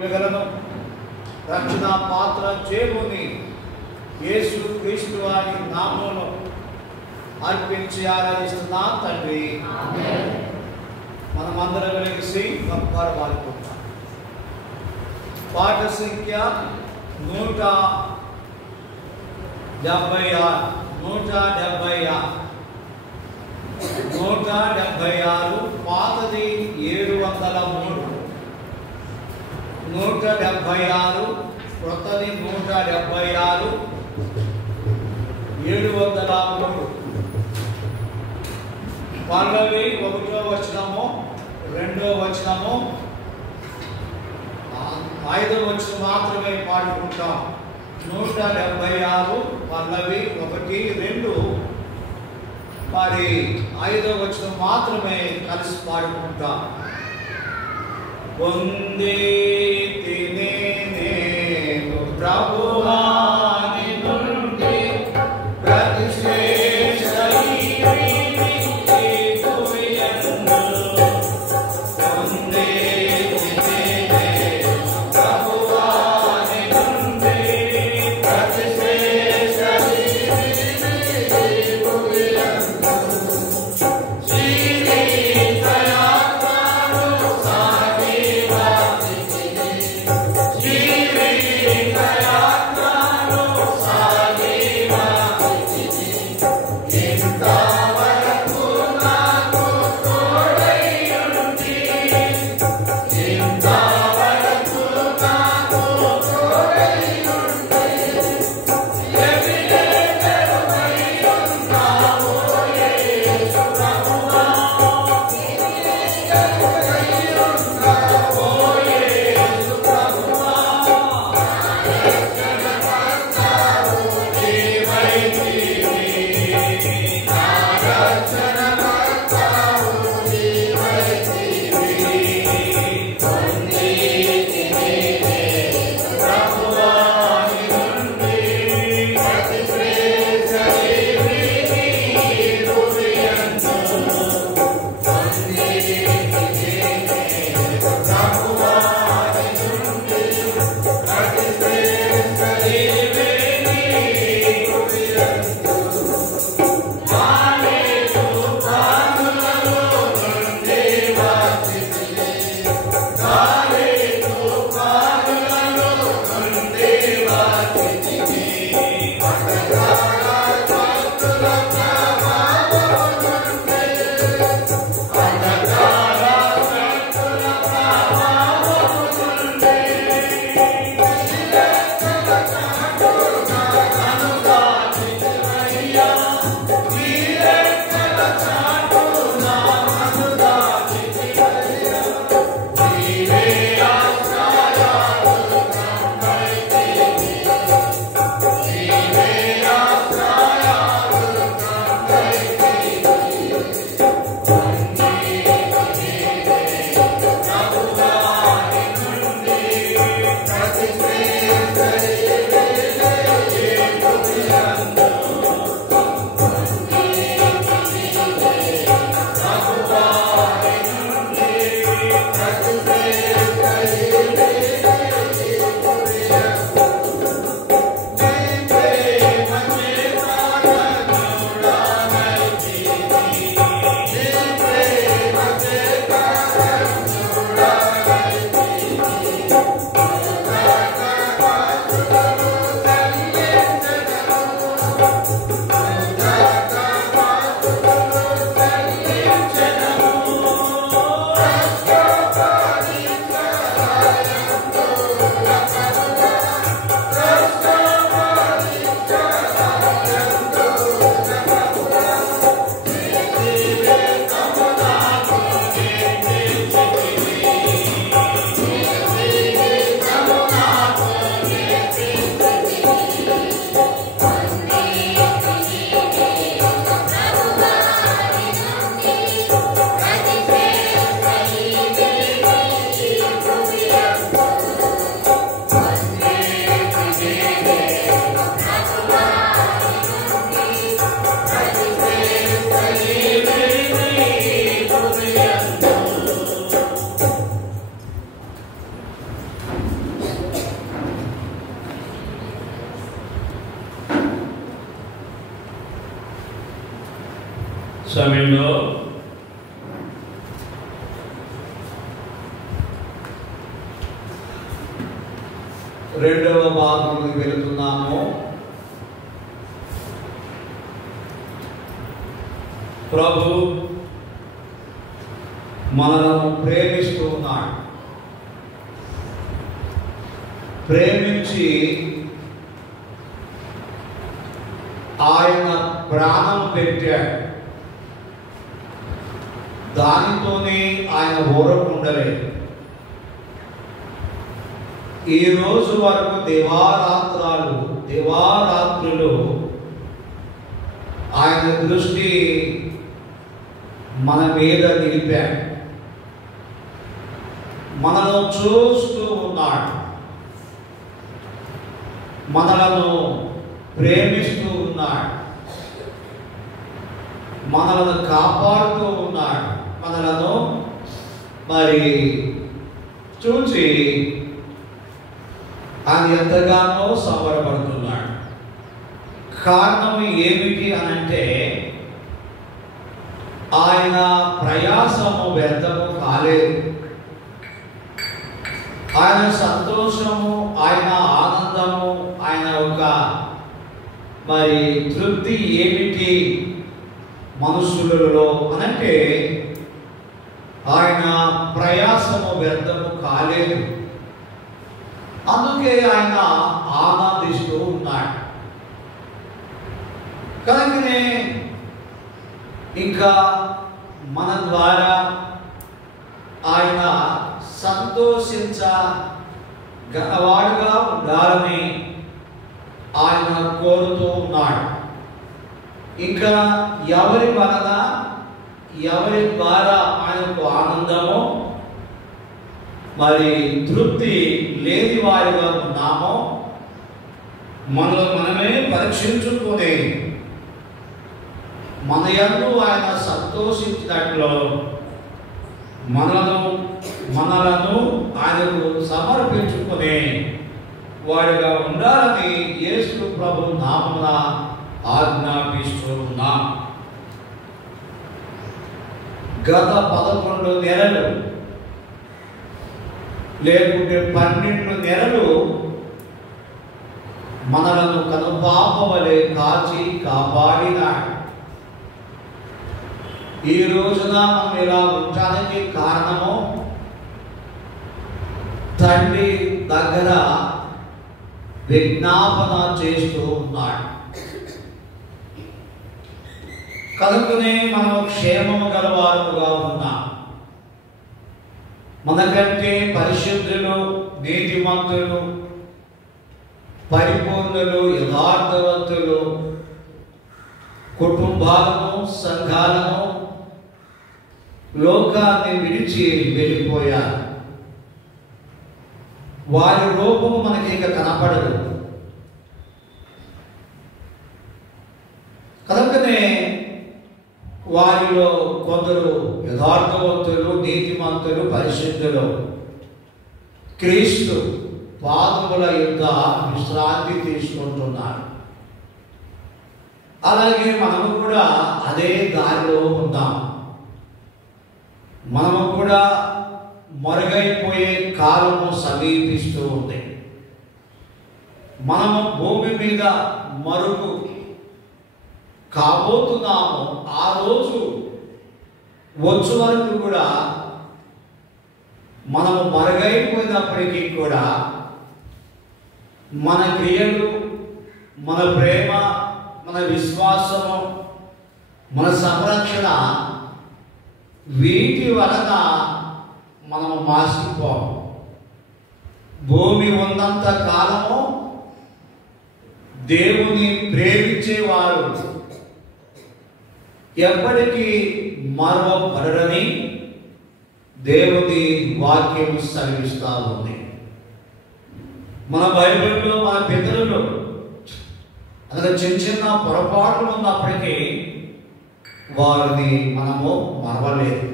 మిగలను రక్షణ పాత్ర చేరుని యేసు క్రీస్తు వారి నామములో అర్పించి ఆరాధిస్తున్నా తండ్రి. మనమందరం కలిసి గొప్పగా పాడుకుంటాం. పాట సంఖ్య 176 పాతది 703, 176 క్రొత్తది 176 703. పల్లవి 1వ వచనము, 2వ వచనము, 5వ వచనం మాత్రమే పాడుకుంటాం. 176 పల్లవి 1, 2, మరి 5వ వచనం మాత్రమే కలిసి పాడుకుంటాం. పొంది తినే నేను ప్రభువా ని నుండి ప్రతిశ్రేష్ఠ ఈవిని చేతుయందు. పొంది తినే నేను ప్రభువా ని నుండి ప్రతిశ్రేష్ఠ ఈవిని చేతుయందు. జీవిత యాత్రను సాగి వారికి సమయంలో రెండవ భాగంలోకి వెళుతున్నాము. ప్రభు మనలను ప్రేమిస్తూ ఉన్నాడు. ప్రేమించి ఆయన ప్రాణం పెట్టాడు. దానితోనే ఆయన ఊరకుండలేదు. ఈ రోజు వరకు దివారాత్రులు ఆయన దృష్టి మన మీద నిలిపాడు. మనను చూస్తూ ఉన్నాడు. మనలను ప్రేమిస్తూ ఉన్నాడు. మనలను కాపాడుతూ ఉన్నాడు. మనలను చూసి ఆయన ఎంతగానో సంబరపడుతున్నాడు. కారణం ఏమిటి అనంటే ఆయన ప్రయాసము వ్యర్థము కాలేదు. ఆయన సంతోషము, ఆయన ఆనందము, ఆయన ఒక తృప్తి ఏమిటి మనుషులలో అనంటే ఆయన ప్రయాసము వ్యర్థము కాలేదు. అందుకే ఆయన ఆనందిస్తూ ఉన్నాడు. కనుకనే ఇంకా మన ద్వారా ఆయన సంతోషించగలవాడుగా ఉండాలని ఆయన కోరుతూ ఉన్నాడు. ఇంకా ఎవరి ద్వారా ఆయనకు ఆనందమో తృప్తి లేని వారిగా ఉన్నామో మనలో మనమే పరీక్షించుకొని మన యందు ఆయన సంతోషించినట్లు మనలను ఆయనకు సమర్పించుకునే వాడిగా ఉండాలని యేసు ప్రభు నామమున ఆజ్ఞాపిస్తూ ఉన్నాం. గత 11 నెలలు లేకుంటే 12 నెలలు మనలను కనుపాప వలె కాచి కాపాడినాడు. ఈ రోజున మనం ఇలా ఉండడానికి కారణము తండ్రి దగ్గర విజ్ఞాపన చేస్తూ ఉన్నాడు. కనుకనే మనం క్షేమము గలవారుగా ఉన్నాం. మనకంటే పరిశుద్ధులు, నీతిమంతులు, పరిపూర్ణులు, యథార్థవంతులు కుటుంబాలను, సంఘాలను, లోకాన్ని విడిచి వెళ్ళిపోయారు. వారి రూపము మనకి ఇక కనపడదు. కనుకనే వారిలో కొందరు యథార్థవంతులు, నీతిమంతులు, పరిశుద్ధులు క్రీస్తు పాదముల యుద్ధ విశ్రాంతి తీసుకుంటున్నారు. అలాగే మనము కూడా అదే దారిలో ఉన్నాం. మనము కూడా మరుగైపోయే కాలము సమీపిస్తూ ఉంది. మనము భూమి మీద మరుగు కాబోతున్నాము. ఆ రోజు వచ్చు వరకు కూడా మనము మరుగైపోయినప్పటికీ కూడా మన క్రియలు, మన ప్రేమ, మన విశ్వాసము, మన సంరక్షణ వీటి వలన మనము మాసిపోము. భూమి ఉన్నంత కాలము దేవుని ప్రేమించేవారు ఎప్పటికీ మరవబడరని దేవుని వాక్యం సెలవిస్తూ ఉంది. మన బైబిల్లో మన పితరులు అందులో చిన్న పొరపాట్లు ఉన్నప్పటికీ వారిని మనము మరవలేదు.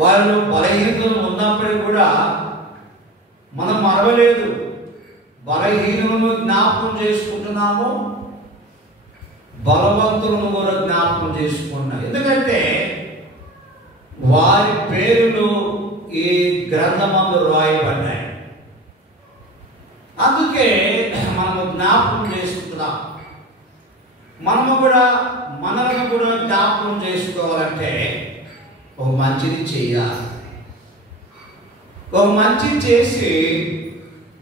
వాళ్ళు బలహీనతలు ఉన్నప్పటికీ కూడా మనం మరవలేదు. బలహీనలను జ్ఞాపకం చేసుకుంటున్నాము, బలవంతులను కూడా జ్ఞాపకం చేసుకున్నా. ఎందుకంటే వారి పేర్లు ఈ గ్రంథమందు రాయబడ్డాయి. అందుకే మనము జ్ఞాపకం చేసుకుంటున్నాం. మనము కూడా మనలను కూడా జ్ఞాపకం చేసుకోవాలంటే ఒక మంచిది చేయాలి. ఒక మంచిది చేసి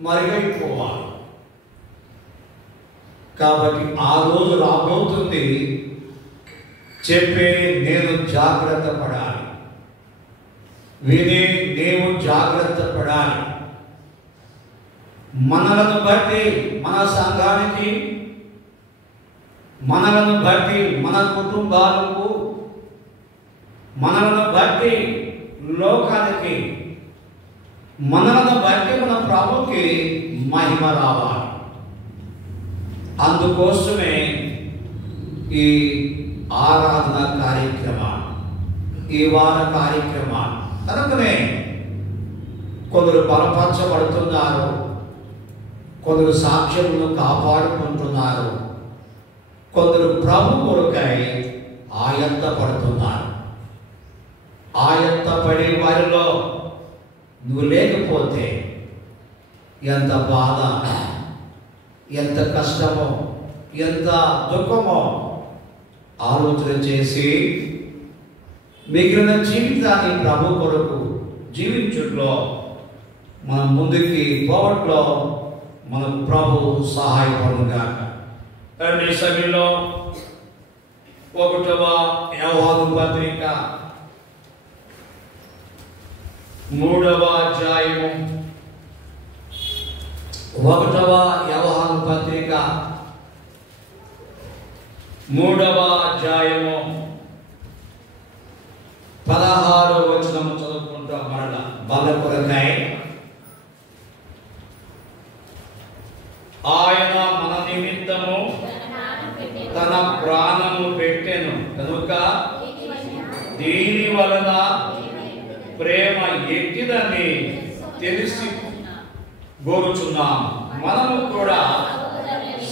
మరుగైపోవాలి. కాబట్టి ఆ రోజు రాబోతుంది, చెప్పే నేను జాగ్రత్త పడాలి, విని నీవు జాగ్రత్త పడాలి. మనలను బట్టి మన సంఘానికి, మనలను బట్టి మన కుటుంబాలకు, మనలను బట్టి లోకానికి, మనలను బట్టి మన ప్రభుకి మహిమ రావాలి. అందుకోసమే ఈ ఆరాధన కార్యక్రమాలు, ఈ వార కార్యక్రమాలు. కనుకనే కొందరు బలపరచబడుతున్నారు, కొందరు సాక్ష్యములను కాపాడుకుంటున్నారు, కొందరు ప్రభు కొరకై ఆయత్త పడుతున్నారు. ఆయత్త పడే వారిలో నువ్వు లేకపోతే ఎంత బాధ, ఎంత కష్టమో, ఎంత దుఃఖమో ఆలోచన చేసి మిగిలిన జీవితాన్ని ప్రభు కొరకు జీవించుట్లో మనం ముందుకి పోవట్లో మన ప్రభు సహాయపడుగాక. తండ్రి సభలో 1వ యోహాను పత్రిక 3వ అధ్యాయము, 1వ యోహాను పత్రిక 3వ అధ్యాయము 16వ వచనం చదువుకుంటాం. మరలా బల కొరకై ఆయన మన నిమిత్తము తన ప్రాణము పెట్టెను కనుక దీని వలన ప్రేమ ఎట్టిదని తెలిసి కోరుచున్నాం. మనము కూడా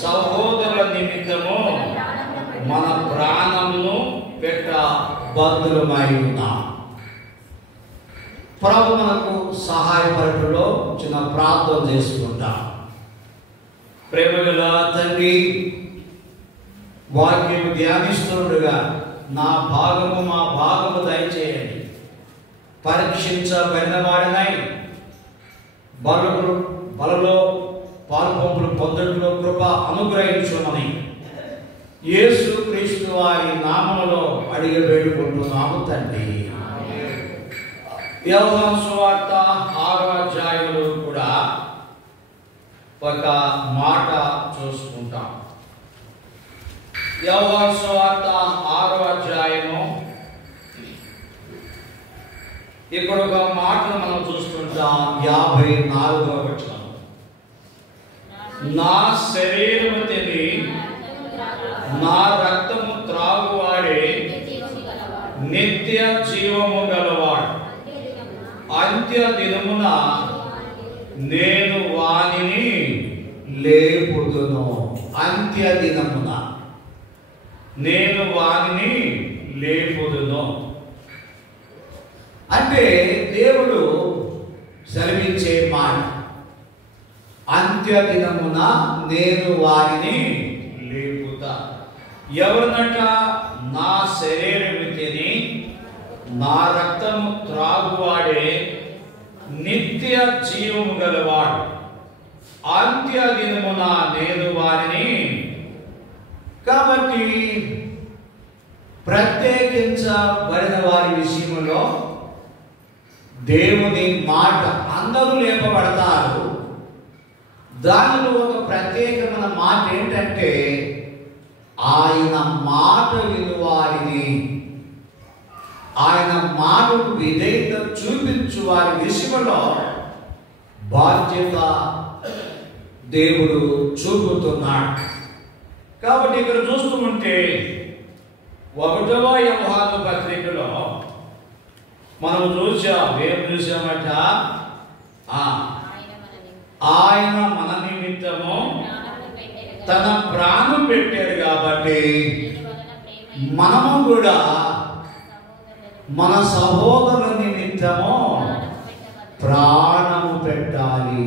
సహోదరుల నిమిత్తము మన ప్రాణమును పెట్ట బద్దులమై ఉన్నాం. ప్రభు మనకు సహాయపడటంలో చిన్న ప్రార్థన చేసుకుంటాం. ప్రేమగల తండ్రి, వాక్యం ధ్యానిస్తుండగా నా భాగము మా భాగము దయచేయండి. పరీక్షించబడిన వాడినై బలలో పాల్పంపులు పొందడంలో కృప అనుగ్రహించమని యేసు క్రీస్తు వారి నామములో అడిగి వేడుకుంటున్నాము తండ్రి. యోహాను సువార్త 6వ అధ్యాయంలో కూడా ఒక మాట చూసుకుంటాం. యోహాను సువార్త 6వ అధ్యాయము ఇక్కడ ఒక మాటను మనం చూస్తుంటాం. 54వ వచనం, నా శరీరము తిని నా రక్తము త్రాగువాడే నిత్య జీవము గలవాడు, అంత్య దినమున నేను వానిని లేపుదును. అంత్య దినమున నేను వానిని లేపుదును అంటే దేవుడు సెలవించే మాట. అంత్య దినమున నేను వారిని లేపుతా. ఎవరినట? నా శరీరము తిని నా రక్తము త్రాగువాడే నిత్య జీవము గలవాడు, అంత్య దినమున నేను వారిని. కాబట్టి ప్రత్యేకించబడిన వారి విషయంలో దేవుని మాట అందరూ లేపబడతారు. దానిలో ఒక ప్రత్యేకమైన మాట ఏంటంటే ఆయన మాట వినువారిని, ఆయన మాటకు విధేయత చూపించు వారి విషయంలో బాధ్యత దేవుడు చూపుతున్నాడు. కాబట్టి ఇక్కడ చూస్తూ ఉంటే 1వ యోహాను పత్రికలో మనం ఏం చూసామట? ఆయన మన నిమిత్తము తన ప్రాణం పెట్టాడు కాబట్టి బట్టి మనము కూడా మన సహోదరుల నిమిత్తము ప్రాణము పెట్టాలి.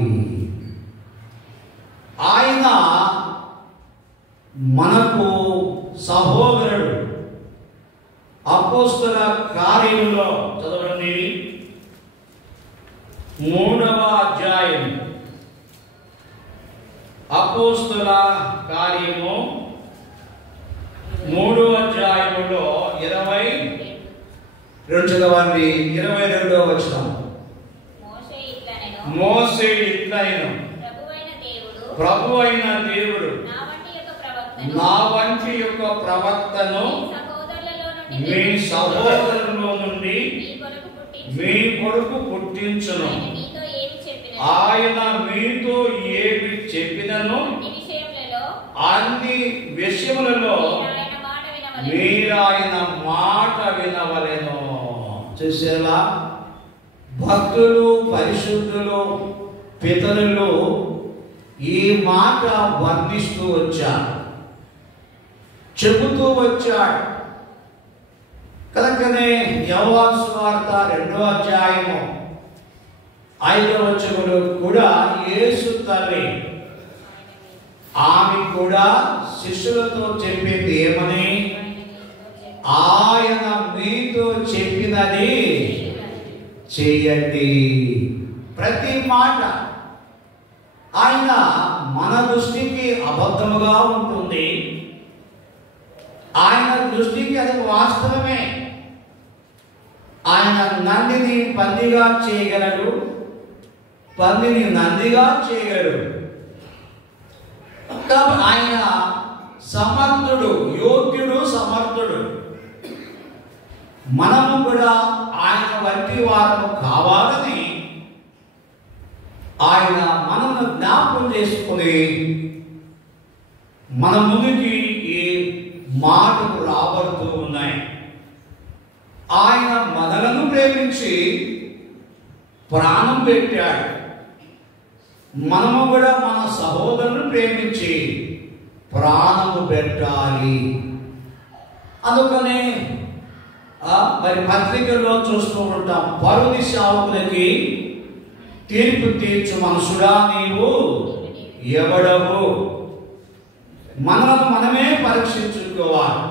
ఆయన మనకు సహోదరుడు. అపోస్తల కార్యములో చదవండి, 3వ అధ్యాయం. అపోస్తల కార్యము 3వ అధ్యాయములో 22 చదవండి, 22వ వచనం. మోషే ఇట్లనెను, ప్రభువైన దేవుడు నా వంటి యొక్క ప్రవక్తను మీ సహోదరులో నుండి మీ కొరకు పుట్టించును. ఆయన మీతో ఏమి చెప్పినను అన్ని విషయములలో మీరాయన మాట వినవలెను. చూసేలా భక్తులు, పరిశుద్ధులు, పితరులు ఈ మాట వర్ణిస్తూ వచ్చారు, చెబుతూ వచ్చాడు. కనుకనే యోహాను సువార్త 2వ అధ్యాయము 5వ వచనములో కూడా యేసు తల్లి ఆమె కూడా శిష్యులతో చెప్పింది ఏమని? ఆయన మీతో చెప్పినది చేయండి. ప్రతి మాట ఆయన మన దృష్టికి అబద్ధముగా ఉంటుంది, ఆయన దృష్టికి అది వాస్తవమే. ఆయన నందిని పందిగా చేయగలడు, పందిని నందిగా చేయగలడు. కాబట్టి ఆయన సమర్థుడు, యోగ్యుడు, సమర్థుడు. మనము కూడా ఆయన వంటి వారు కావాలని ఆయన మనల్ని జ్ఞాపకం చేసుకుని మన ముందుకి ఈ మాటలు రాబడుతూ ఉన్నాయి. ఆయన మనలను ప్రేమించి ప్రాణం పెట్టాడు. మనము కూడా మన సహోదరులను ప్రేమించి ప్రాణము పెట్టాలి. అందుకనే మరి పత్రికల్లో చూస్తూ ఉంటాం, పరుని సేవకులకి తీర్పు తీర్చు మనుషుడా నీవు ఎవడవు? మనలను మనమే పరీక్షించుకోవాలి.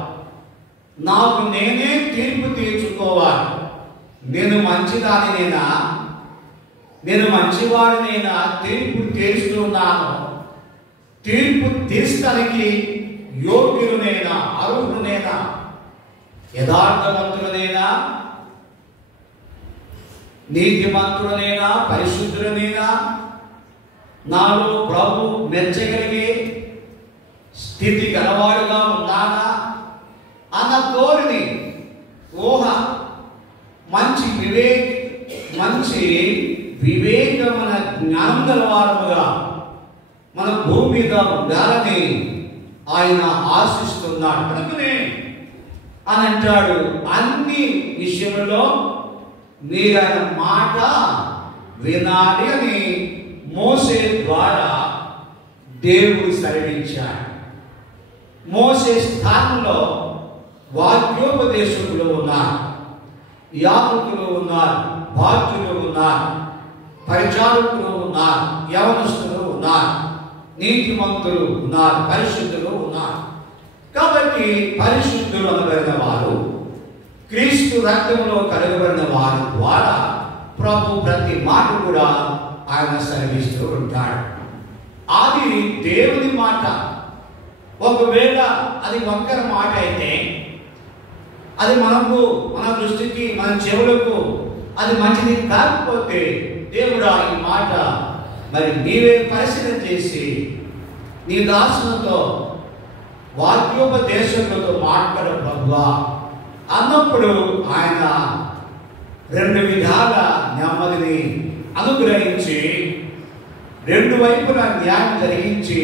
నాకు నేనే తీర్పు తీర్చుకోవాలి. నేను మంచిదానినేనా, నేను మంచివాడినేనా తీర్పు తీరుస్తున్నాను? తీర్పు తీర్చడానికి యోగ్యులనేనా, అర్హులనేనా, యథార్థవంతులనేనా, నీతిమంతులనేనా, పరిశుద్ధులనేనా, నాలో ప్రభు మెచ్చగలిగే స్థితి గలవాడుగా ఉన్నానా అన్న ధోరణి, ఊహ, మంచి వివేకమైన జ్ఞానం గలవాడముగా మన భూమి మీద ఉండాలని ఆయన ఆశిస్తున్నాడు. కనుకనే అని అంటాడు, అన్ని విషయంలో మీరు ఆయన మాట వినాలి అని మోసే ద్వారా దేవుడు సెలవించాడు. మోసే స్థానంలో వాక్యోపదేశకులు ఉన్నారు, యాజకులు ఉన్నారు, బాధ్యులు ఉన్నారు, పరిచారకులు ఉన్నారు, యవనస్తులు ఉన్నారు, నీతిమంతులు ఉన్నారు, పరిశుద్ధులు ఉన్నారు. కాబట్టి పరిశుద్ధులు అనబడిన వారు, క్రీస్తు రక్తంలో కలగబడిన వారి ద్వారా ప్రభు ప్రతి మాట కూడా ఆయన సెలవిస్తూ ఉంటాడు. అది దేవుని మాట. ఒకవేళ అది వంకర మాట అయితే, అది మనకు, మన దృష్టికి, మన చెవులకు అది మంచిది కాకపోతే దేవుడు ఈ మాట మరి నీవే పరిశీలన చేసి నీ దాసులతో వాక్యోపదేశకులతో మాట్లాడు ప్రభువా అన్నప్పుడు ఆయన రెండు విధాల నెమ్మదిని అనుగ్రహించి రెండు వైపులా న్యాయం జరిగించి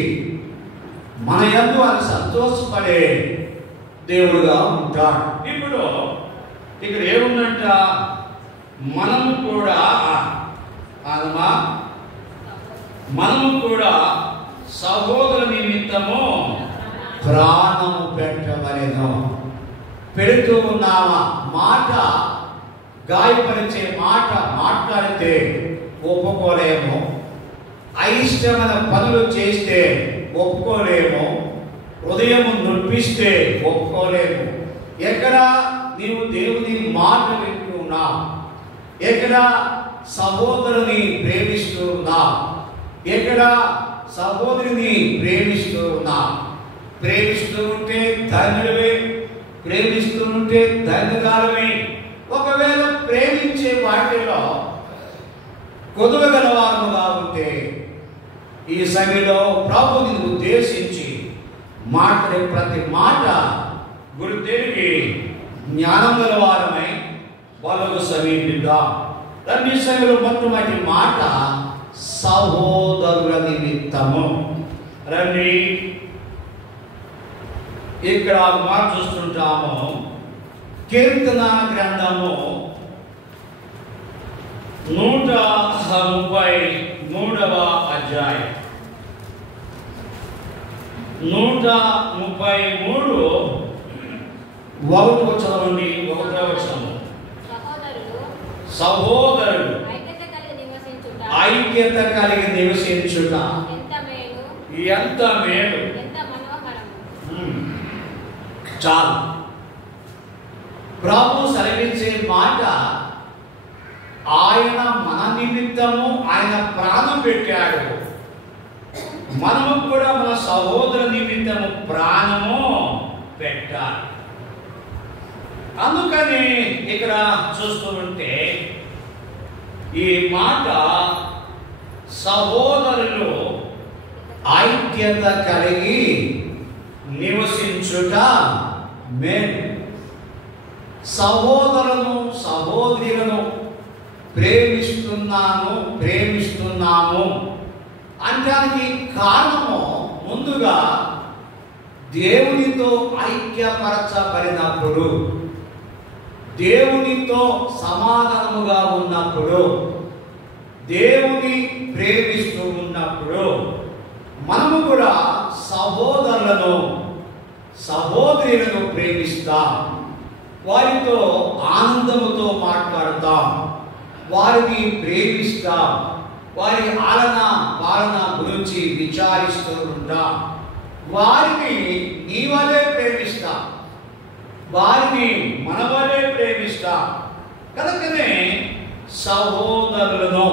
మన యందు ఆయన సంతోషపడే దేవుడుగా ఉంటాడు. ఇప్పుడు ఇక్కడ ఏముందంట, మనము కూడా సహోదరు నిమిత్తము ప్రాణము పెట్టవలెను. పెడుతూ ఉన్నామా? మాట గాయపరిచే మాట మాట్లాడితే ఒప్పుకోలేము, అయిష్టమైన పనులు చేస్తే ఒప్పుకోలేము, హృదయము నొప్పిస్తే ఒప్పుకోలేము. ఎక్కడ నీవు దేవుని మాట వింటూ ఉన్నావు, ఎక్కడ సహోదరుని ప్రేమిస్తూ ఉన్నావు, ఎక్కడ సహోదరిని ప్రేమిస్తూ ఉన్నావు. ప్రేమిస్తూ ఉంటే ధన్యుడివే, ప్రేమిస్తూ ఉంటే ధన్యురాలవే. ఒకవేళ ప్రేమించే వాటిలో కొదవగలవారుగా ఉంటే ఈ సమయంలో ప్రభుని ఉద్దేశించి మాట్లాడే ప్రతి మాట గుర్తెరిగి జ్ఞానం గలవారమై వాళ్ళకు సమీపిద్దాం. ఈ సమయంలో మొట్టమొదటి మాట సహోదరుల నిమిత్తము. రండి, ఇక్కడ మాట చూస్తుంటాము. కీర్తన గ్రంథము 133వ అధ్యాయం 133 1వ చదవండి. 1వ వచనము, సహోదరులు ఐక్యత కలిగి నివసించుట ఎంత మేలు. చాలు. ప్రభు సెలవించే మాట, ఆయన మన నిమిత్తము ఆయన ప్రాణం పెట్టాడు. మనము కూడా మన సహోదరు నిమిత్తము ప్రాణము పెట్టాలి. అందుకని ఇక్కడ చూస్తూ ఉంటే ఈ మాట సహోదరులు ఐక్యత కలిగి నివసించుట మేలు. సహోదరులను సహోదరులను ప్రేమిస్తున్నాము అనడానికి కారణము ముందుగా దేవునితో ఐక్యపరచబడినప్పుడు, దేవునితో సమాధానముగా ఉన్నప్పుడు, దేవుని ప్రేమిస్తూ ఉన్నప్పుడు మనము కూడా సహోదరులను సహోదరులను ప్రేమిస్తాం. వారితో ఆనందముతో మాట్లాడతాం, వారిని ప్రేమిస్తాం, వారి ఆలన పాలన గురించి విచారిస్తూ ఉంటాం. వారిని నీ వలే ప్రేమిస్తాం, వారిని మన వలే ప్రేమిస్తాం. కనుకనే సహోదరులను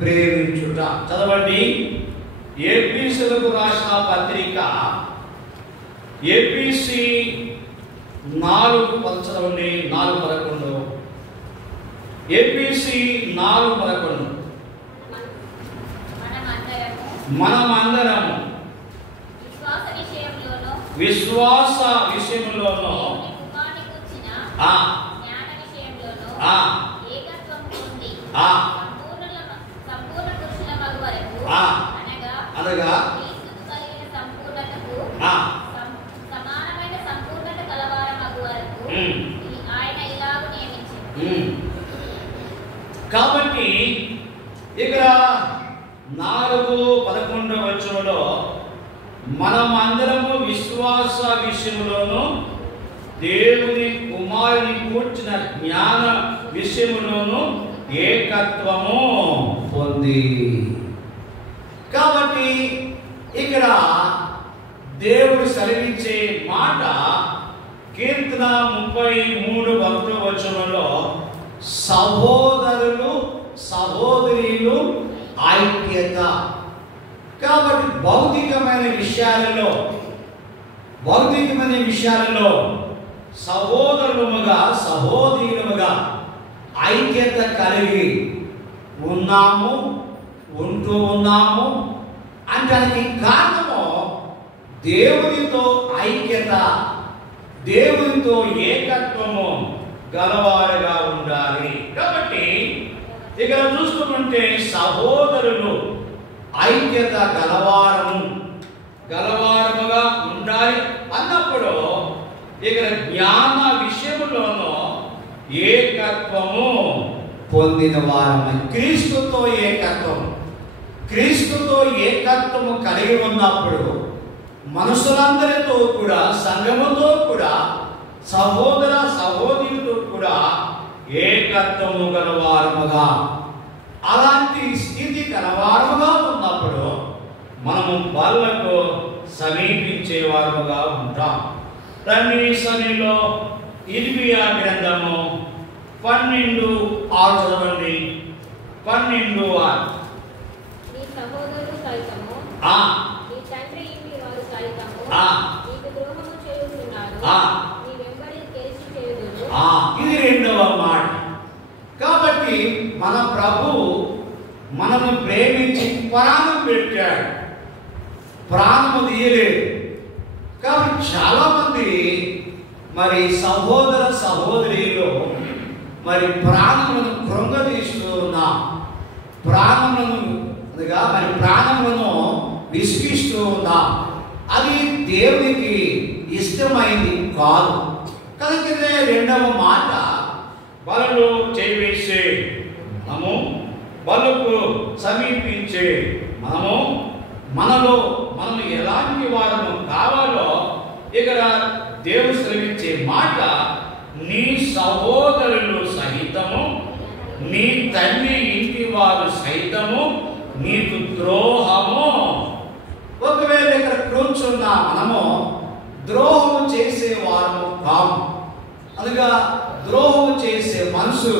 ప్రేమించుట. చదవండి, ఎఫెసీయులకు రాసిన పత్రిక ఎఫెసీ 4:11 4:11 ఎఫెసీ 4:11 మనమందరము విశ్వాస విషయంలోనూ అనగా కాబట్టి ఇక్కడ 4:11 వచనంలో మనమందరము విశ్వాస విషయంలోనూ దేవుని కుమారుని కూర్చిన జ్ఞాన విషయంలోనూ ఏకత్వము పొంది. కాబట్టి ఇక్కడ దేవుడు సెలవించే మాట కీర్తన 33 వచనంలో సహోదరులు సహోదరులు ఐక్యత. కాబట్టి భౌతికమైన విషయాలలో సహోదరులుగా సహోదరులుగా ఐక్యత కలిగి ఉంటూ ఉన్నాము అంటానికి కారణము దేవునితో ఐక్యత, దేవునితో ఏకత్వము గలవారుగా ఉండాలి. కాబట్టి ఇక్కడ చూసుకుంటే సహోదరులు ఐక్యత గలవారముగా ఉండాలి అన్నప్పుడు ఇక్కడ జ్ఞాన విషయంలోనూ ఏకత్వము పొందిన వారమై క్రీస్తుతో ఏకత్వము కలిగి ఉన్నప్పుడు మనుషులందరితో కూడా, సంఘముతో కూడా, సహోదర సహోదరులతో కూడా ఏకత్వము గలవారముగా, అలాంటి స్థితి గలవారముగా ఉన్నప్పుడు మనము బల్లకు సమీపించేవారముగా ఉంటాం. రండి సమయంలో ఇర్మియా గ్రంథము 12:6 చదవండి. 12:6. నీ సహోదరులు సైతము, ఆ నీ తండ్రి ఇంటి వారు సైతము ఆ నీకు ద్రోహము చేయుచున్నారు. ఆ నీ వెంబడి కేసి చేయుదురు. ఇది రెండవ మాట. కాబట్టి మన ప్రభు మనము ప్రేమించి ప్రాణం పెట్టాడు, ప్రాణము తీయలేదు. కాబట్టి చాలా మంది మరి సహోదర సహోదరిలో మరి ప్రాణములను కృంగదీస్తూ ఉన్నాం, ప్రాణములను మరి ప్రాణములను విసిగిస్తూ ఉన్నాం. అది దేవునికి ఇష్టమైంది కాదు. కనుక రెండవ మాట, బలలో చేవేసే మనము, బలకు సమీపించే మనము, మనము ఎలాంటి వారము కావాలో ఇక్కడ దేవుడు శ్రమించే మాట, నీ సహోదరులు సహితము, నీ తండ్రి ఇంటి వారు సైతము నీకు ద్రోహము. ఒకవేళ ఇక్కడ కూర్చున్న మనము ద్రోహము చేసే వారము కాము, అనగా ద్రోహము చేసే మనసు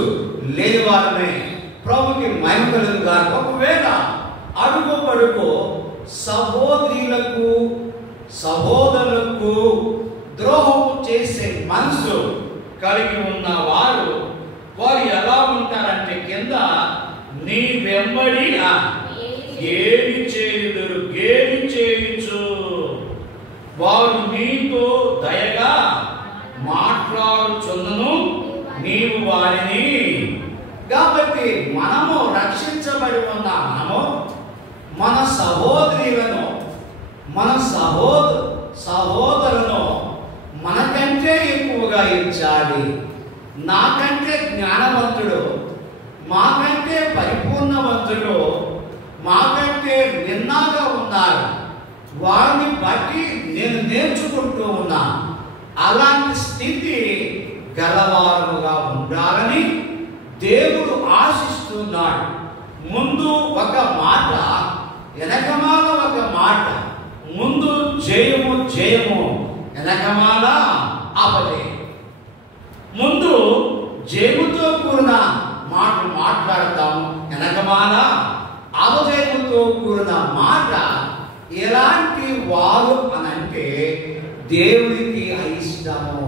లేని వారమే. ప్రభుకి మహిమ కలుగుగా. ఒకవేళ అడుగు పడుగు సహోదరులకు సహోదరులకు ద్రోహము చేసే మనసు కలిగి ఉన్న వారు ఎలా ఉంటారంటే, కింద నీ వెంబడి గేలి చేయుదురు, గేలి చేయుచు వారు నీతో దయగా మాట్లాడుచున్నను నీవు వారిని. కాబట్టి మనము రక్షించబడి ఉన్న మనము మన సహోదరులను, మన సహోదరులను మనకంటే ఎక్కువగా ఇచ్చాలి. నాకంటే జ్ఞానవంతుడు, మాకంటే పరిపూర్ణవంతుడు, మాకంటే నిన్నాగా ఉన్నారు, వారిని బట్టి నేను నేర్చుకుంటూ ఉన్నా. అలాంటి స్థితి గలవారముగా ఉండాలని దేవుడు ఆశిస్తున్నాడు. ముందు ఒక మాట, వెనకమాల ఒక మాట. ముందు జయము జయము, వెనకమాల అపజయం. ముందు జయముతో కూడిన మాట మాట్లాడతాము, వెనకమాల అపజయముతో కూడిన మాట. ఎలాంటి వారు అనంటే దేవుడికి అయిష్టము,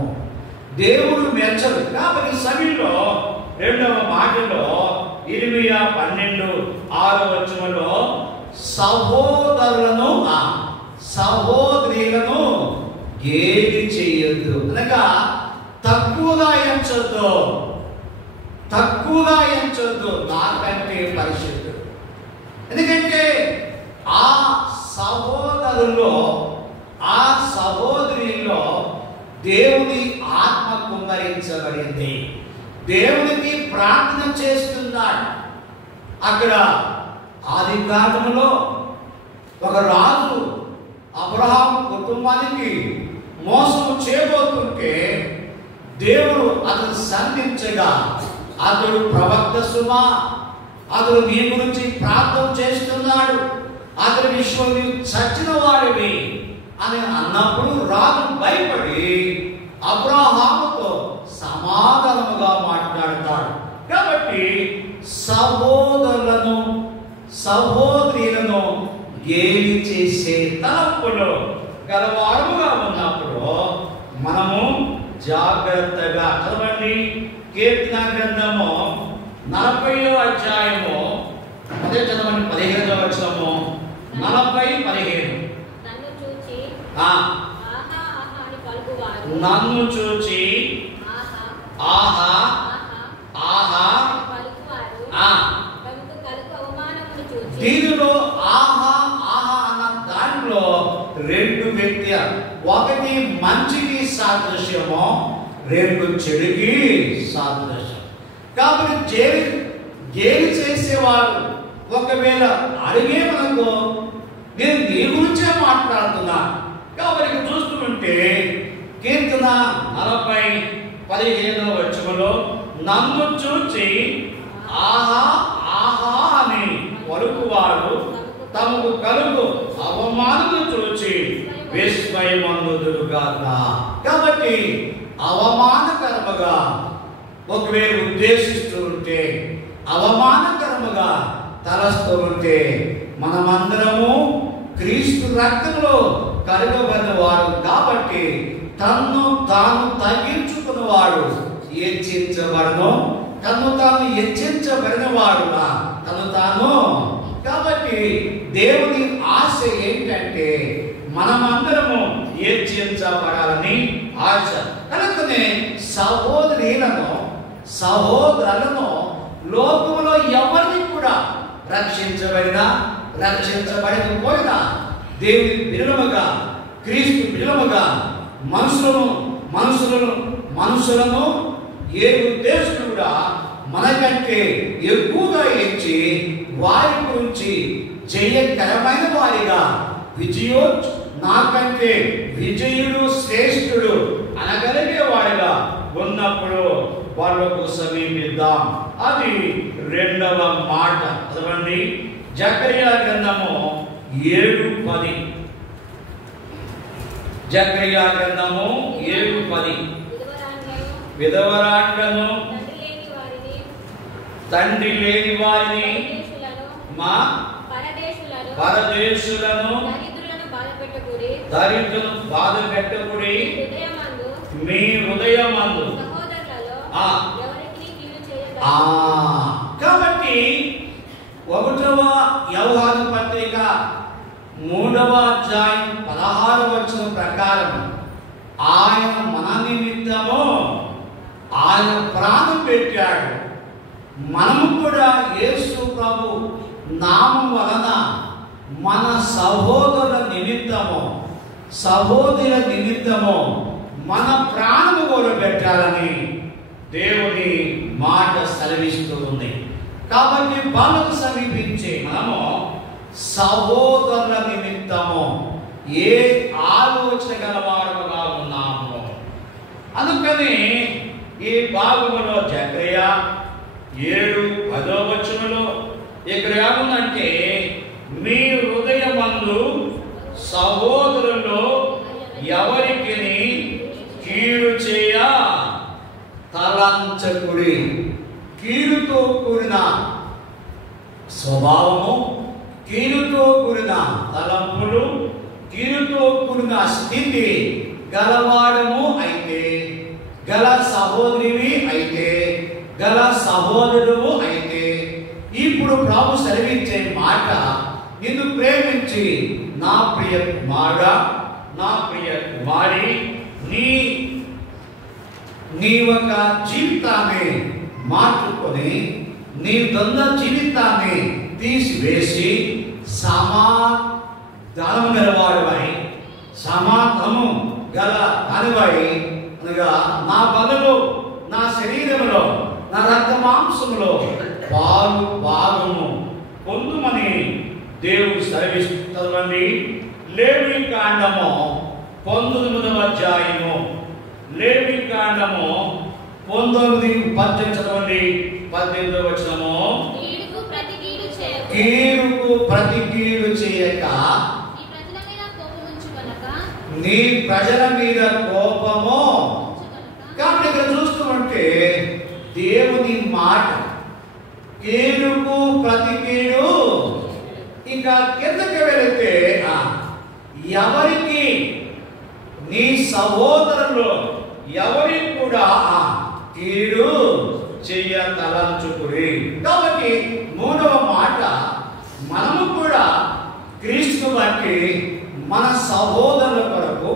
దేవుడు మెచ్చడు. కాబట్టి సమయంలో రెండవ మాటలో ఇర్మియా 12:6 సహోదరులను సహోదరులను గేలి చేయొద్దు, అనగా తక్కువగా ఎంచొద్దు, నాకంటే పరిశుద్ధుడు. ఎందుకంటే ఆ సహోదరులో, ఆ సహోదరిలో దేవుని ఆత్మ కుమ్మరించబడింది. దేవునికి ప్రార్థన చేస్తున్నాడు. అక్కడ ఆది కాలంలో ఒక రాజు అబ్రహాము కుటుంబానికి మోసము చేయబోతుంటే దేవుడు అతను సంధించగా, అతడు ప్రవక్త సుమా, అతడు నీ గురించి ప్రార్థన చేస్తున్నాడు, అతని విశ్వం చచ్చిన వాడివి అని అన్నప్పుడు రాజు భయపడి అబ్రహాముతో సమాధానముగా మాట్లాడతాడు. కాబట్టి సహోదరులను సహోదరులను గేలి చేసే తలంపులు గలవారుగా ఉన్నప్పుడు మనము జాగ్రత్తగా చదవండి. కీర్తన గ్రంథము 40వ అధ్యాయము అదే చదవండి, 15వ వచనము. 40:15. నన్ను చూచి ఆహా అని పలుకువారు, నన్ను చూచి ఆహా ఆహా పలుకువారు తమకు కలుగు అవమానమును చూచి. దీనిలో ఆహా ఆహా అన్న దాంట్లో రెండు వ్యక్తులు, ఒకటి మంచికి సాదృశ్యము, రెండు చెడుకి సాదృశ్యం. కాబట్టి గేలి చేసేవాడు ఒకవేళ అడిగే మనకు, నేను నీ గురించే మాట్లాడుతున్నా, కాబట్టి చూస్తుంటే కీర్తన 40:15 వచనంలో నన్ను చూచి ఆహా ఆహా అని పలుకువాడు తమకు కలుగు అవమానము చూచి విస్మయమందుదురుగాక. కాబట్టి అవమానకరముగా ఒకవేళ ఉద్దేశిస్తూ ఉంటే, అవమానకరముగా తలస్తూ ఉంటే, మనమందరము క్రీస్తు రక్తంలో కలుగబడిన వాడు కాబట్టి తన్ను తాను తగ్గించుకున్నవాడు హెచ్చించబడను, తను తాను హెచ్చించబడిన వాడుగా తను తాను. కాబట్టి దేవుని ఆశ ఏంటంటే మనమందరము హెచ్చించబడాలని ఆశ. కనుకనే సహోదరులను సహోదరులను లోకములో ఎవరిని కూడా రక్షించబడకపోయినా దేవుని బిడలముగా క్రీస్తు బిడలముగా మనుషులను ఏ ఉద్దేశం కూడా మనకంటే ఎక్కువగా ఎంచి వారి గురించి జయకరమైన వారిగా నాకంటే విజయుడు శ్రేష్ఠుడు అనగలిగే వారిగా ఉన్నప్పుడు వాళ్ళకు సమీపిద్దాం. అది 2వ మాట. చదవండి జకర్యా గ్రంథము 7:10. జకర్యా గ్రంథము 7:10. విధవరాండ్లను తండ్రి లేని వారిని మా పరదేశులను దరిద్రులను బాధ పెట్టకుడి. మీ హృదయమందు కాబట్టి 1వ యోహాను పత్రిక 3వ అధ్యాయం 16వ వచనం ప్రకారం ఆయన మన నిమిత్తము ఆయన ప్రాణం పెట్టాడు. మనము కూడా యేసు ప్రభు నామం వలన మన సహోదరుల నిమిత్తము సహోదరుల నిమిత్తము మన ప్రాణము కూడా పెట్టాలని దేవుని మాట సెలవిస్తూ ఉంది. కాబట్టి వాళ్ళకు సమీపించే మనము సహోదరుల నిమిత్తము ఏ ఆలోచన గలవారుగా ఉన్నాము. అందుకని ఈ భాగములో జకర్యా 7:10 వచనంలో ఇక్కడ ఏముందంటే మీ హృదయమందు సహోదరుల్లో ఎవరికి కీడు చేయ తలంచకుడి. కీడుతో కూడిన స్వభావము, కీడుతో కూడిన తలంపులు, కీడుతో కూడిన స్థితి గలవాడము అయితే, గల సహోదరివి అయితే, గల సహోదరుడు అయితే, ఇప్పుడు ప్రభు సెలవిచ్చే మాట నిన్ను ప్రేమించి నా ప్రియ కుమారుడా, నా ప్రియ కుమారి, నీ ఒక జీవితాన్ని మార్చుకొని నీ దొంగ జీవితాన్ని తీసివేసి సమాధానము గలవాడివై, సమాధానము గల దానివై అనగా నా బలలో, నా శరీరంలో, నా రక్త మాంసములో భాగము పొందుమని దేవుడు సెలవిస్తుందండి. లేవి కాండము 19వ అధ్యాయము, లేవి కాండము 19:18 చదవండి. 18వ వచనము కీడుకు ప్రతి కీడు చేయక నీ ప్రజల మీద కోపము. కాబట్టి ఇక్కడ చూస్తుంటే దేవుని మాట కీడుకు ప్రతి కీడు. ఇంకా కిందకి వెళితే ఎవరికి నీ సహోదరులు ఎవరికి కూడా కీడు చెయ్య తలంచుకుడి. కాబట్టి 3వ మాట మనము కూడా క్రీస్తు బట్టి మన సహోదరుల కొరకు,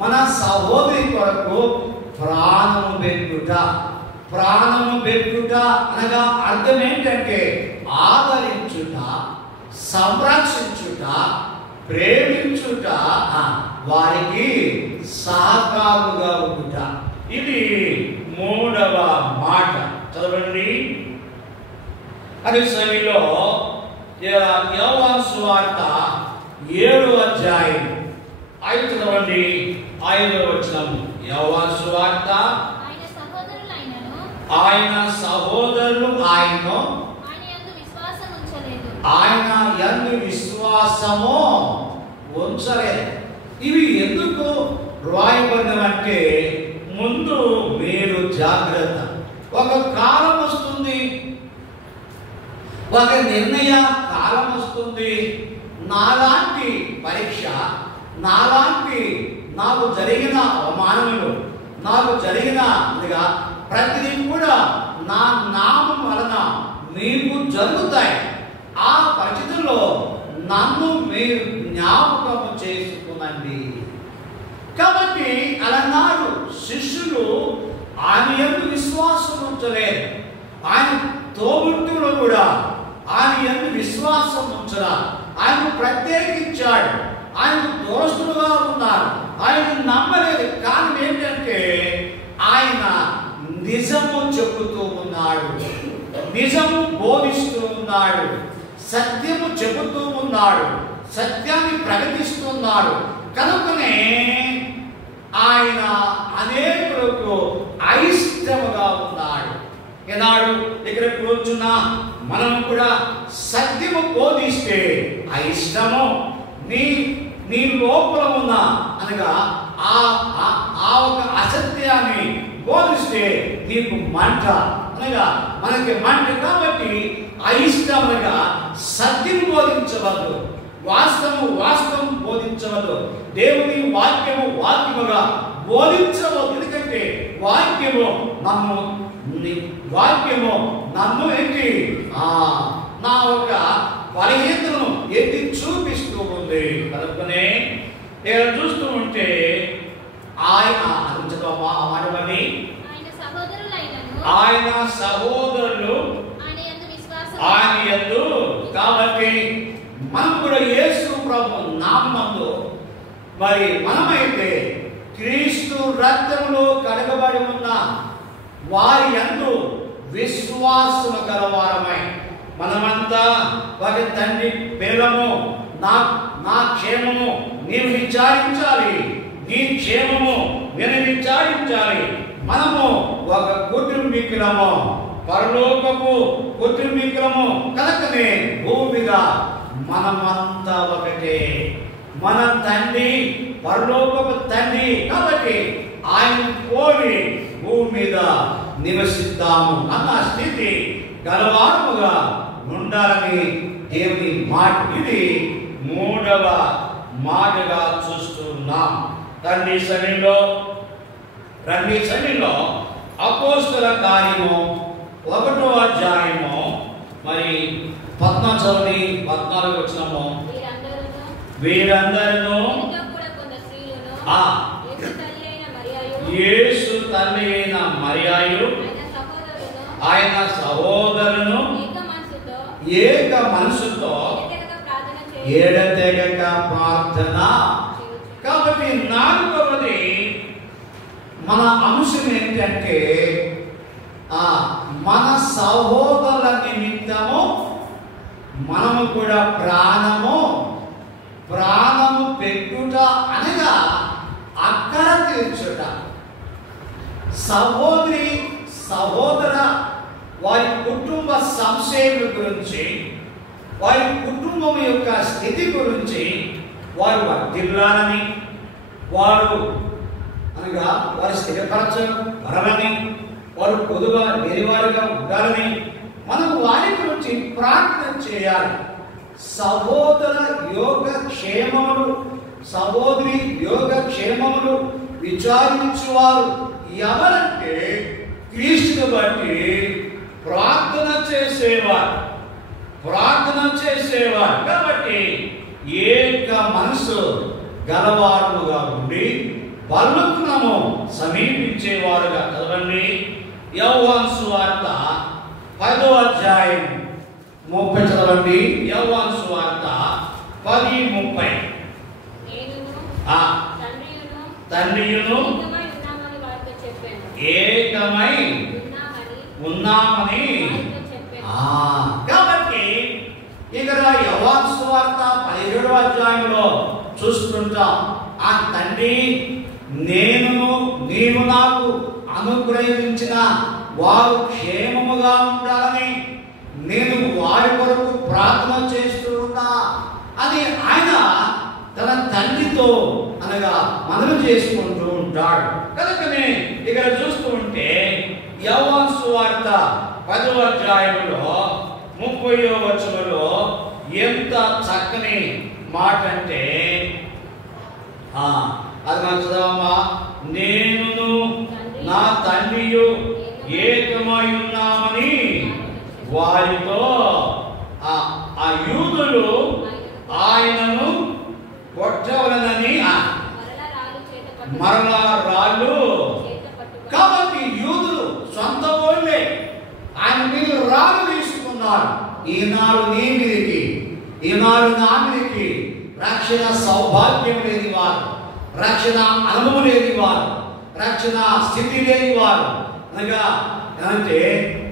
మన సహోదరి కొరకు ప్రాణము పెట్టుట అనగా అర్థం ఏంటంటే ఆదరించుట, సంరక్షించుట, ప్రేమించుట, వారికి సహకారుగా ఉండుట. ఇది 3వ మాట. చదవండి. అది సరిలో యోహాను సువార్త 7వ అధ్యాయం 5 చదవండి. 5వ వచనము యోహాను సువార్త. ఆయన సహోదరులైనను ఆయన సహోదరులు ఆయనను ఆయన యందు విశ్వాసం ఉంచలేదు. ఆయన యందు విశ్వాసము ఉంచలేదు. ఇవి ఎందుకు రాయబడినవంటే ముందు మీరు జాగ్రత్త. ఒక కాలం వస్తుంది, ఒక నిర్ణయ కాలం వస్తుంది. నాలాంటి పరీక్ష, నాలాంటి నాకు జరిగిన అవమానములు, నాకు జరిగిన ప్రతిదీ కూడా నా నామం వలన మీకు జరుగుతాయి. ఆ పరిస్థితుల్లో నన్ను మీరు జ్ఞాపకం చేసుకునండి. కాబట్టి అలనాడు శిష్యులు ఆయన యందు విశ్వాసం ఉంచలేదు. ఆయన తోబుట్టులో కూడా ఆయన యందు విశ్వాసం ఉంచరా. ఆయన ప్రత్యేకించాడు. ఆయన దోస్తులుగా ఉన్నారు. ఆయన నమ్మలేదు. కారణం ఏంటంటే ఆయన నిజము చెబుతూ ఉన్నాడు, నిజము బోధిస్తూ ఉన్నాడు, సత్యము చెబుతూ ఉన్నాడు, సత్యాన్ని ప్రకటిస్తున్నాడు. కనుకనే ఆయన అనేకులకు అయిష్టముగా ఉన్నాడు. ఈనాడు ఇక్కడ కూర్చున్న మనం కూడా సత్యము బోధిస్తే అయిష్టము, నీ లోపల ఉన్న అనగా ఆ ఒక అసత్యాన్ని బోధిస్తే నీకు మంట, అనగా మనకి మంట. కాబట్టి అయిష్టముగా సత్యం బోధించవద్దు, వాస్తవం బోధించవద్దు, దేవుని వాక్యముగా బోధించవద్దు. ఎందుకంటే వాక్యము నన్ను ఏంటి నా ఒక బలహీనతను ఎత్తి చూపిస్తూ ఉంది. కనుకనే నేను చూస్తూ ఉంటే ఆయన మాటవని ఆయన సహోదరులు ఆయన యందు. కాబట్టి మనం కూడా యేసు ప్రభు నామములో మరి మనమైతే క్రీస్తు రక్తములో కడగబడి ఉన్న వారి యందు విశ్వాసము గలవారమై మనమంతా ఒక తండ్రి పిల్లము, నా క్షేమము నీవు విచారించాలి, నీ క్షేమము నేను విచారించాలి. మనము ఒక కుటుంబీకులము, పరలోకపు కుటుంబీకులము. కనుకనే భూమి మీద మనమంతా ఒకటే. మన తండ్రి పరలోకపు తండ్రి. కాబట్టి ఆయన పోలి భూమి మీద నివసిద్దాము అన్న స్థితి గలవారముగా ఉండాలని దేవుని మాట. ఇది 3వ మాటగా చూస్తున్నాం. తండ్రి సన్నిధిలో అపోస్తల కార్యము 1వ అధ్యాయము మరి 14 వచనము. వీరందరూ యేసు తల్లి అయిన మరియాయు ఆయన సహోదరును ఏక మనసుతో ఎడతెగక ప్రార్థన. కాబట్టి 4వది మన అంశం ఏంటంటే మన సహోదరుల నిమిత్తము మనము కూడా ప్రాణము పెట్టుట అనగా అక్కర తీర్చుట. సహోదర వారి కుటుంబ సంక్షేమం గురించి, వారి కుటుంబం యొక్క స్థితి గురించి వారు వర్ధిల్లాలని, వారు అనగా వారి స్థిరపరచబడాలని, వారు పొదుగా లేనివారుగా ఉండాలని మనం వారి గురించి ప్రార్థన చేయాలి. సహోదర సహోదరి యోగక్షేమములు విచారించువారు ఎవరంటే క్రీస్తుని బట్టి ప్రార్థన చేసేవారు. కాబట్టి ఏక మనసు గలవారుగా ఉండి బలమును సమీపించేవారుగా. చదవండి యోహాను సువార్త 10వ అధ్యాయం 30 చదవండి. యోహాను సువార్త 10:30. తండ్రియును ఏకమై ఉన్నామని. కాబట్టి ఇక్కడ యోహాను సువార్త 17వ అధ్యాయంలో చూస్తుంటాం. ఆ తండ్రి, నీవు నాకు అనుగ్రహించిన వారు క్షేమముగా ఉండాలని నేను వారి కొరకు ప్రార్థన చేస్తూ ఉన్నా అని ఆయన తన తండ్రితో అనగా మనవి చేసుకుంటూ ఉంటాడు. కనుకనే ఇక్కడ చూస్తూ ఉంటే యోహాను సువార్త 10వ అధ్యాయంలో 30వ వచనంలో ఎంత చక్కని మాట అంటే అది మనం చదవమా? నేను నా తండ్రియు ఏకమై ఉన్నామని వారితో ఆ యూదులు ఆయనను కొట్టవలనని మరలా రాళ్ళు. కాబట్టి యూదులు సొంత వాళ్ళే ఆయన మీద రాళ్ళు తీసుకున్నారు. ఈనాడు నీ మీదకి, ఈనాడు నా మీదకి రక్షణ సౌభాగ్యం లేని వారు, రక్షణ అనుభవం లేని వారు, రక్షణ స్థితి లేని వారు అనగా అంటే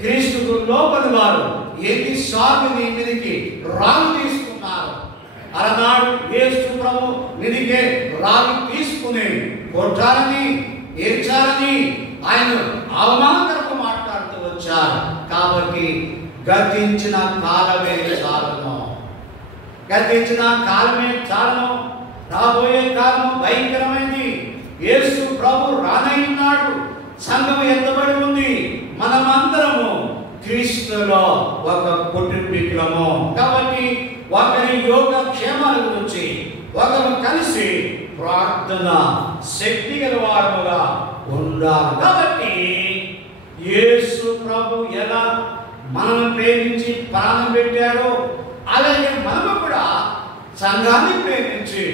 క్రీస్తుకు లోపలి వారు ఎన్నిసార్లు నీ మీదకి రాళ్ళు తీసుకున్నారు. అలనాడు యేసు ప్రభు మీదికే రాళ్ళు తీసుకుని కొట్టాలని, ఏడ్చాలని ఆయన అవమానకరంగా మాట్లాడుతూ వచ్చారు. కాబట్టి గతించిన కాలమే చాలును, గతించిన కాలమే చాలును. రాబోయే కాలం భయంకరమైంది. యేసు ప్రభు రానయ్యున్నాడు. సంఘం ఎత్తబడి ఉంది. మనమందరము క్రీస్తులో ఒక కుటుంబీకులము. కాబట్టి ఒకరి యోగ క్షేమాల గురించి ఒకరు కలిసి ప్రార్థన శక్తి గల వారముగా ఉండాలి. కాబట్టి యేసు ప్రభు ఎలా మనల్ని ప్రేమించి ప్రాణం పెట్టాడో అలాగే మనము కూడా సంఘాన్ని ప్రేమించి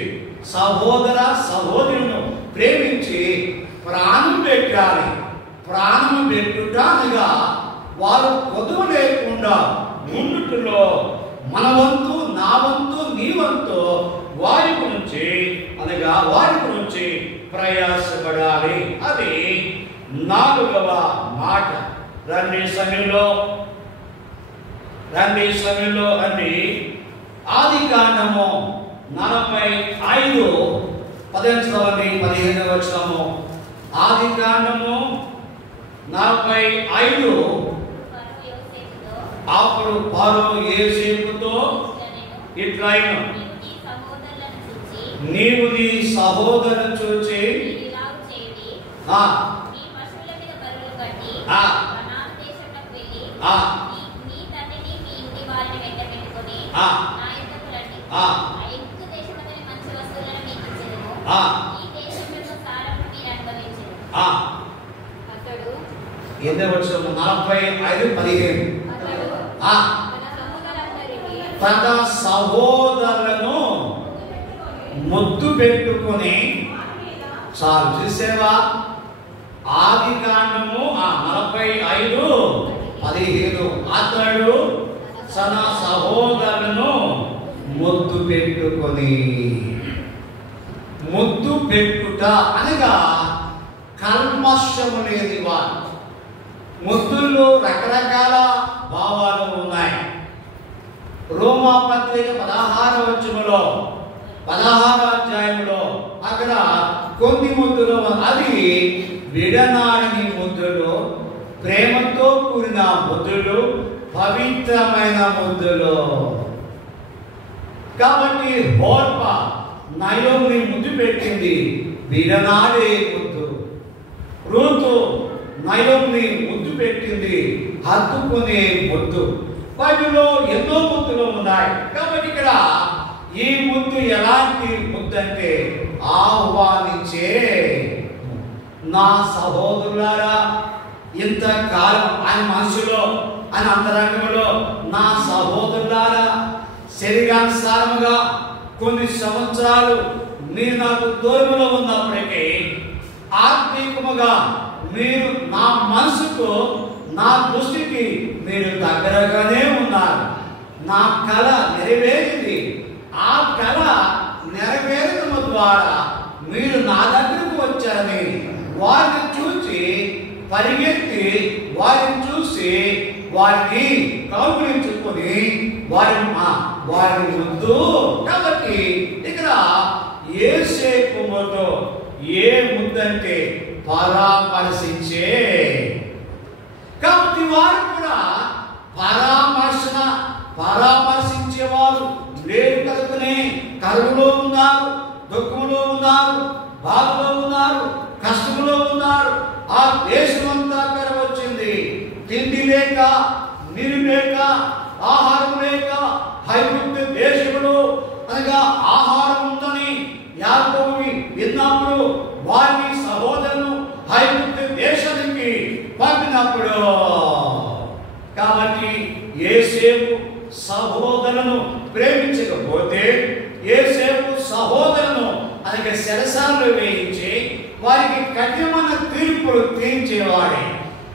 సహోదర సహోదరులను ప్రేమించి ప్రాణం పెట్టాలి. ప్రాణం పెట్టుటానిగా వారు కొదువ లేకుండా ముందులో మన వంతు, నా వంతు, నీ వంతు వారి గురించి అనగా వారి గురించి ప్రయాసపడాలి. అది 4వ మాట. రండి సమయంలో రండి ఆదికాండము 45 15వ వచనము. ఆదికాండము 45 అప్పుడు ఫరో యోసేపుతో ఇట్లైన, నీవు నీ సహోదరులను చూచి తన సహోదరులను ముద్దు పెట్టుకొని చాలు. చూసేవా? ఆదికాండము 45:15 అతడు తన సహోదరులను ముద్దు పెట్టుకొని. ముద్దు పెట్టుట అనగా కల్మషము లేని వారు. ముద్దుల్లో రకరకాల భావాలు ఉన్నాయి. రోమా పత్రిక 16వ వచనంలో 16వ అధ్యాయంలో అక్కడ కొన్ని ముద్దులు, అది విడనాడని ముద్దులు, ప్రేమతో కూడిన ముద్దులు, పవిత్రమైన ముద్దులు. కాబట్టి హోర్ప నయోమిని ముద్దు పెట్టింది, విడనాడే ముద్దు. రూతు నయోమిని ముద్దు పెట్టింది, హత్తుకునే ముద్దు. వాటిలో ఎన్నో ముద్దులు ఉన్నాయి. కాబట్టి ఇక్కడ ఈ ముద్దు ఎలాంటి ముద్దు అంటే ఆహ్వానించే. నా సహోదరులారా, ఇంతకాలం ఆయన మనసులో, ఆయన అంతరంగంలో నా సహోదరులారా, శరీరానుసారముగా కొన్ని సంవత్సరాలు మీరు నాకు దూరంలో ఉన్నప్పటికీ ఆత్మీయముగా మీరు నా మనసుకు, నా దృష్టికి మీరు దగ్గరగానే ఉన్నారు. నా కళ నెరవేరింది. ఆ కళ నెరవేరడం ద్వారా మీరు నా దగ్గరకు వచ్చారని వారిని చూసి పరిగెత్తి వారిని చూసి వారిని కౌగిలించుకొని వారిని ముద్దు. కాబట్టి ఇక్కడ యోసేపు ముద్దు ఏముందంటే పరామర్శించే. కాబట్టి వారు కూడా పరామర్శించేవారు లేరు కనుకనే కరువులో ఉన్నారు, దుఃఖంలో ఉన్నారు, బాధలో ఉన్నారు, కష్టంలో ఉన్నారు. ఆ దేశమంతా కరువు వచ్చింది. తిండి లేక, నీరు లేక, ఆహారం లేక ఐగుప్తు దేశంలో అనగా ఆహారం ఉందని యాకోబు విన్నప్పుడు వారి సహోదరులు ఐగుప్తు దేశానికి పంపినప్పుడు, కాబట్టి యోసేపు సహోదరులను ప్రేమించకపోతే యోసేపు సహోదరులను అనగా చెరసాలలో వేయించి వారికి కఠినమైన తీర్పులు తీర్చేవాడే.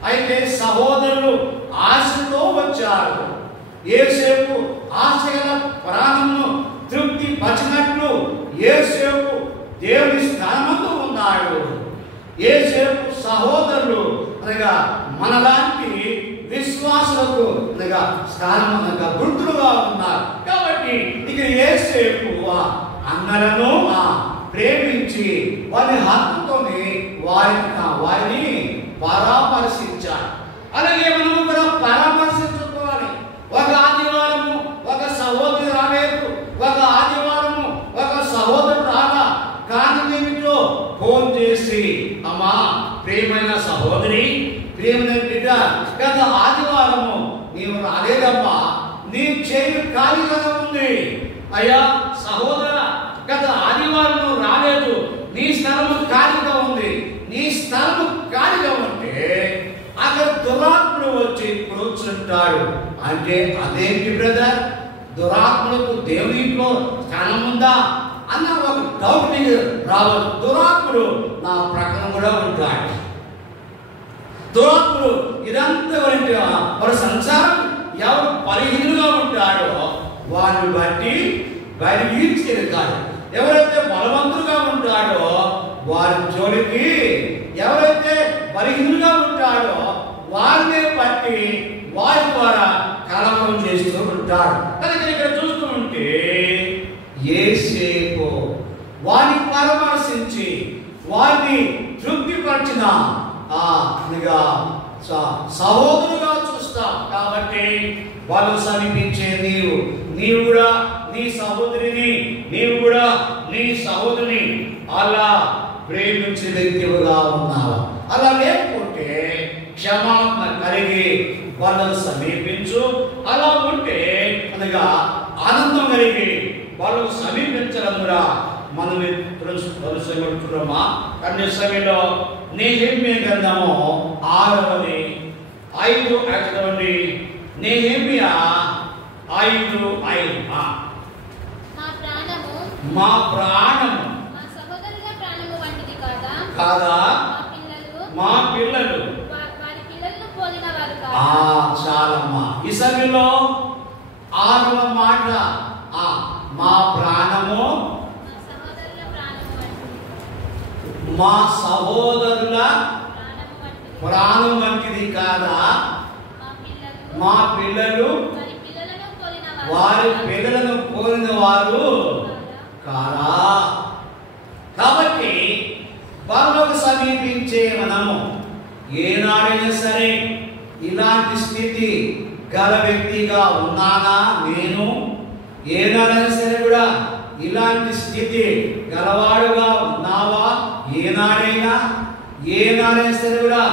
అయితే సహోదరులు ఆశతో వచ్చారు. యోసేపు ఆశగల ప్రాణమును తృప్తి పచ్చినట్లు యోసేపు దేవుని స్థానమందు ఉన్నాడు. యోసేపు సహోదరులు అనగా మనలాంటి విశ్వాసులకు అనగా స్థానం అనగా గుర్తులుగా ఉన్నారు. కాబట్టి ఇక యోసేపు అన్నలను ప్రేమించి వారి హక్కుతోని వారిని పరామర్శించారు. అలాగే మనము కూడా పరామర్శించుకోవాలి. ఒక ఆదివారము ఒక సహోదరి రాలేదు, ఒక ఆదివారము ఒక సహోదరుడు రాలా, కానీ ఏమిటో ఫోన్ చేసి అమ్మా ప్రియమైన సహోదరి, ప్రియమైన బిడ్డ, గత ఆదివారము నీవు రాలేదమ్మా, నీ చేయి ఖాళీగా ఉంది. అయ్యా సహోదర, గత ఆదివారం నువ్వు రాలేదు, నీ స్థలము ఖాళీగా ఉంది. నీ స్థలము ఖాళీగా ఉంటే అక్కడ దురాత్ముడు వచ్చి కూర్చుంటాడు. అంటే అదేంటి బ్రదర్, దురాత్ములకు దేవుని ఇంట్లో స్థానం ఉందా అన్న ఒక డౌట్ నీకు రావచ్చు. దురాత్ముడు నా ప్రక్కన కూడా ఉంటాడు. దురాత్ముడు ఇదంతా వారి సంసారం ఎవరు బలహీనులుగా ఉంటాడో వారిని బట్టి బయలుదేరుతాడు. ఎవరైతే బలవంతులుగా ఉంటాడో వారి జోలికి, ఎవరైతే బలహీనులుగా ఉంటాడో వారిని బట్టి వారి ద్వారా కలవరం చేస్తూ ఉంటాడు. కనుక ఇక్కడ చూస్తూ ఉంటే యోసేపు వారిని పరామర్శించి వారిని తృప్తిపరిచిన సహోదరుగా చూస్తాం. కాబట్టి వాళ్ళు సమీపించే నీవు కూడా నీ సహోదరిని, నీవు కూడా నీ సహోదరిని అలా ప్రేమించే వ్యక్తిగా ఉన్నావా? అలా లేకపోతే క్షమాపణ కలిగి వాళ్ళను సమీపించు. అలా ఉంటే అనగా ఆనందం కలిగి వాళ్ళు సమీపించడం కూడా మనం తెలుసుకుంటున్నామా? అన్ని సమయంలో నెహెమ్యా గ్రంథము 6:5 నెహెమ్యా 5:5 మా ప్రాణము మా సహోదరుల ప్రాణము వంటిది కాదా? కాదా? మా పిల్లలు వారి పిల్లలను పోలిన వారు కాదా? చాలమ్మా. ఈ సమయంలో 6వ మాట మా ప్రాణము మా సహోదరుల ప్రాణం వంటిది కాదా? మా పిల్లలు వారి పిల్లలను పోలిన వారు కాదా? కాబట్టి వాళ్ళకు సమీపించే మనము ఏనాడైనా సరే ఇలాంటి స్థితి గల వ్యక్తిగా ఉన్నానా? నేను ఏనాడైనా సరే కూడా ఇలాంటి స్థితి గలవాడుగా ఉన్నావా? ఏనాడైనా సరే కూడా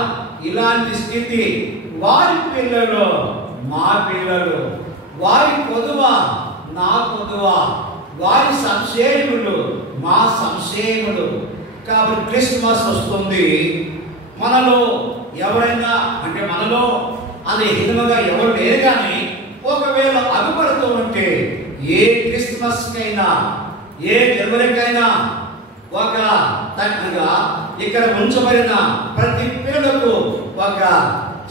ఇలాంటి స్థితి వారి పిల్లలు మా పిల్లలు, వారి కొదువ నా కొదువ, వారి సంశయములు మా సంశయములు. కాబట్టి క్రిస్మస్ వస్తుంది. మనలో ఎవరైనా అంటే మనలో అది హితముగా ఎవరు లేరు, కానీ ఒకవేళ అగుపడుతూ ఉంటే ఏ క్రిస్మస్ కైనా ఏ జనవరికైనా ఒక తగ్గగా ఇక్కడ ఉంచబడిన ప్రతి పిల్లలకు ఒక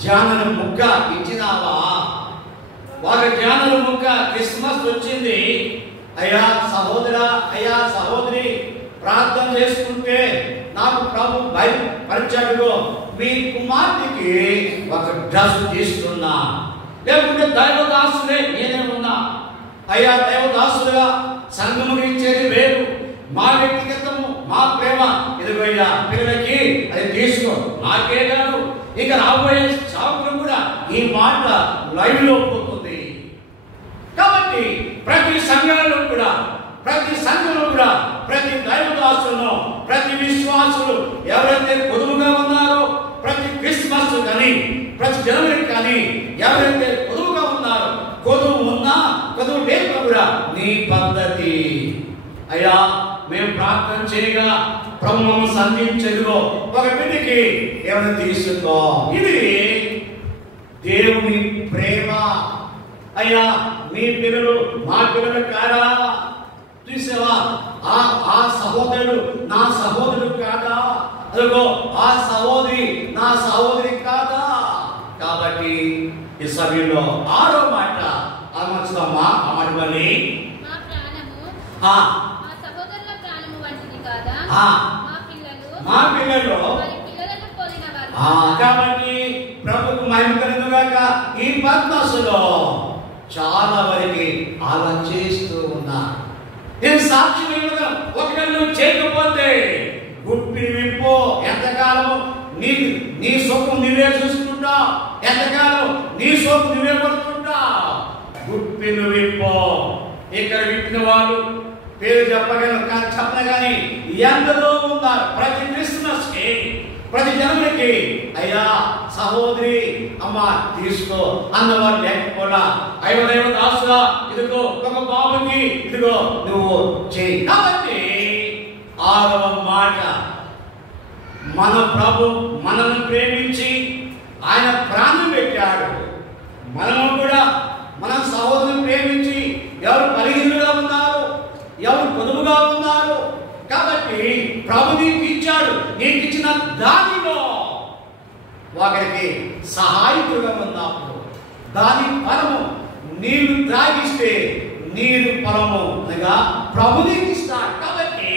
జానల ముక్క ఇచ్చినావా? ఒక జానల ముక్క క్రిస్మస్ వచ్చింది. అయ్యా సహోదరా, అయ్యా సహోదరి, ప్రార్థన చేసుకుంటే నాకు ప్రభు బయలుపరిచాడు, మీ కుమార్తెకి ఒక డ్రెస్ తీసుకున్నా. లేకుంటే దైవదాసులే నేనే ఉన్నా. అయ్యా దైవదాసులుగా సంఘము ఇచ్చేది వేరు, మా వ్యక్తిగతము మా ప్రేమ ఇదిగోయ్యా పిల్లలకి నాకే కాదు ఇక రాబోయే సేవకులు కూడా ఈ మాట లైవ్ లో పోతుంది. కాబట్టి ప్రతి సంఘంలో కూడా ప్రతి దైవదాసులను ప్రతి విశ్వాసులు ఎవరైతే పొదువుగా ఉన్నారో ప్రతి క్రిస్మస్ కానీ ప్రతి జనవరి కానీ ఎవరైతే పొదువుగా ఉన్నారో కొదువు ఉన్నా కొదువు లేక కూడా నీ పద్ధతి అయ్యా మేము ప్రార్థన చేయగా ప్రభువు సంధించదుగో ఒక బిడ్డకి ఏమైనా తీసుకో. ఇది దేవుని ప్రేమ. అయ్యా మీ పిల్లలు మా పిల్లలు కాదా? చూసావా ఆ సహోదరుడు నా సహోదరుడు కాదా? అదిగో ఆ సహోదరి నా సహోదరి కాదా? కాబట్టి ఈ సమయంలో 6వ మాట అమర్చుతామా అమర్వని మా ప్రాణము ఆ మా సహోదరుల ప్రాణము వంటిది కాదా? ఆ మా పిల్లలు వారి పిల్లలను పోలిన వారు. కాబట్టి ప్రభుకు మహిమ కలుగును గాక. ఈ పద్మసులో చాలా వరకు అలా చేస్తూ ఉన్నారు. నేను సాక్ష్యం ఇవ్వగలను. ఒకవేళ నువ్వు చేయకపోతే గుప్పిని విప్పో. ఎంతకాలం నీ సొమ్ము నువ్వే చూసుకుంటావు? ఎంతకాలం నీ సొమ్ము నువ్వే పడుతుంటావు? గుప్పిని విప్పో. ఇక్కడ విప్పిన వాళ్ళు పేరు చెప్పను కానీ ఎందరో ఉన్నారు. ప్రతి క్రిస్మస్ కి ప్రతి జనవరికి అయ్యా సహోదరి అమ్మ తీసుకో అన్నవారు లేకపోడా ఐవదైవ దాసుగా ఇదిగో ఒక బాబుకి ఇదిగో నువ్వు చేయి. కాబట్టి 6వ మాట మన ప్రభు మనల్ని ప్రేమించి ఆయన ప్రాణం పెట్టాడు. మనము కూడా మన సహోదరుని ప్రేమించి ఎవరు బలహీనులుగా ఉన్నారు, ఎవరు పొదుపుగా ఉన్నారు. కాబట్టి ప్రభు నీకు ఇచ్చాడు. నీకు ఇచ్చిన దానిలో ఒకరికి సహాయకుడుగా ఉన్నప్పుడు దాని ఫలము నీరు త్రాగిస్తే నీరు ఫలము అనగా ప్రభు నీకు ఇస్తాడు. కాబట్టి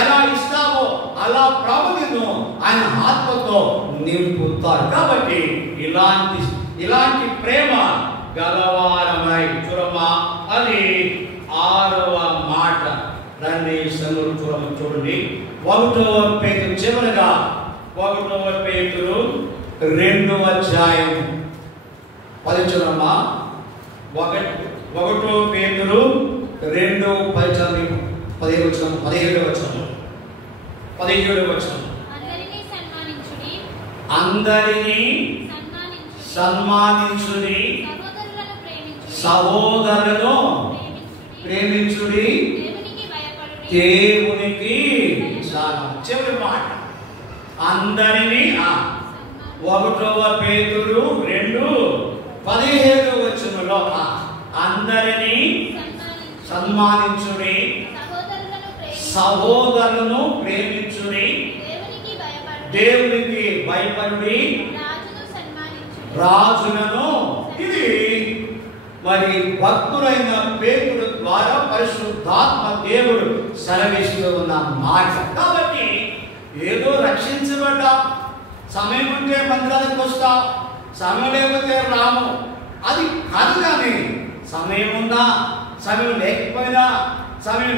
ఎలా ఇస్తావో అలా ప్రభు నిన్ను ఆయన ఆత్మతో నింపుతాడు. కాబట్టి ఇలాంటి ప్రేమ గలవారమై చూడమ్మా. అది 6వ మాట. రండి సంగతులు చూడండి. 1వ పేతురు చివరగా 1వ పేతురు 2వ అధ్యాయం 10 చూడమ్మా. 1వ పేతురు 2:17 వచనం. అందరినీ సన్మానించుడి, సహోదరులను ప్రేమించుడి, దేవునికి చివరి మాట. అందరినీ 1వ పేతురు 2:17 వచనంలో అందరినీ సన్మానించుడి, సహోదరులను ప్రేమించుడి, దేవునికి భయపడుడి, రాజులను. ఇది మరి భక్తులైన పేతురు ద్వారా పరిశుద్ధాత్మ దేవుడు సెలవిస్తూ ఉన్న మాట. కాబట్టి ఏదో రక్షించబడ్డా సమయం ఉంటే మందిరానికి వస్తా, సమయం లేకపోతే రాము అది కాదు. కానీ సమయం ఉన్నా సమయం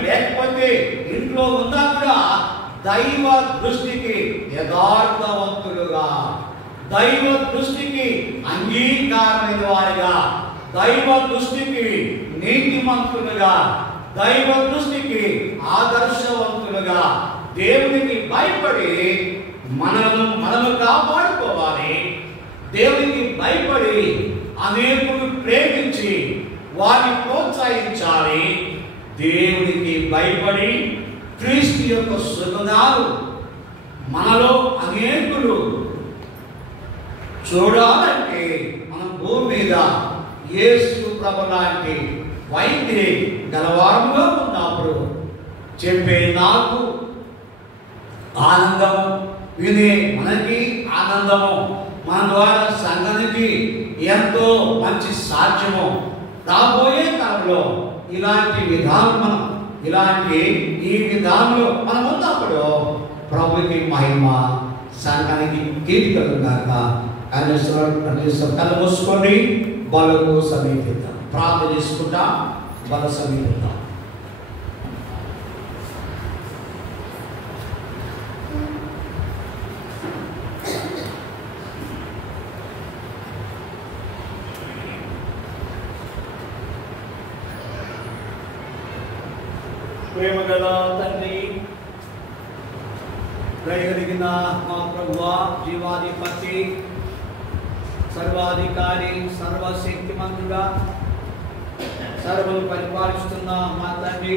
లేకపోతే ఇంట్లో ఉన్నా కూడా దైవ దృష్టికి యథార్థవంతులుగా, దైవ దృష్టికి అంగీకారమైన వారిగా, దైవ దృష్టికి నీతిమంతులుగా, దైవ దృష్టికి ఆదర్శవంతులుగా దేవునికి భయపడి మనము కాపాడుకోవాలి. దేవునికి భయపడి అనేకులు ప్రేమించి వారిని ప్రోత్సహించాలి. దేవునికి భయపడి క్రీస్తు యొక్క సుగుణాలు మనలో అనేకులు చూడాలంటే మన భూమి మీద యేసు ప్రభు లాంటి వైద్యుని గలవారంగా ఉన్నప్పుడు చెప్పే నాకు ఆనందము, వినే మనకి ఆనందము, మన ద్వారా సంఘానికి ఎంతో మంచి సాక్ష్యము. రాబోయే కాలంలో ఇలాంటి విధానం ఈ విధానంలో మనం ఉన్నప్పుడు ప్రభుకి మహిమ, సంఘానికి కీర్తి కలుగుగాక. కళ్ళు మూసుకోండి. బలకు సమీపిద్దాం. ప్రార్థన చేసుకుంటా బల సమీపిద్దాం. ప్రేమగల తండ్రి, దయగలిగిన మా ప్రభువా, జీవాధిపతి, సర్వాధికారి, సర్వశక్తిమంతుడా, సర్వము పరిపాలిస్తున్న మా తండ్రి,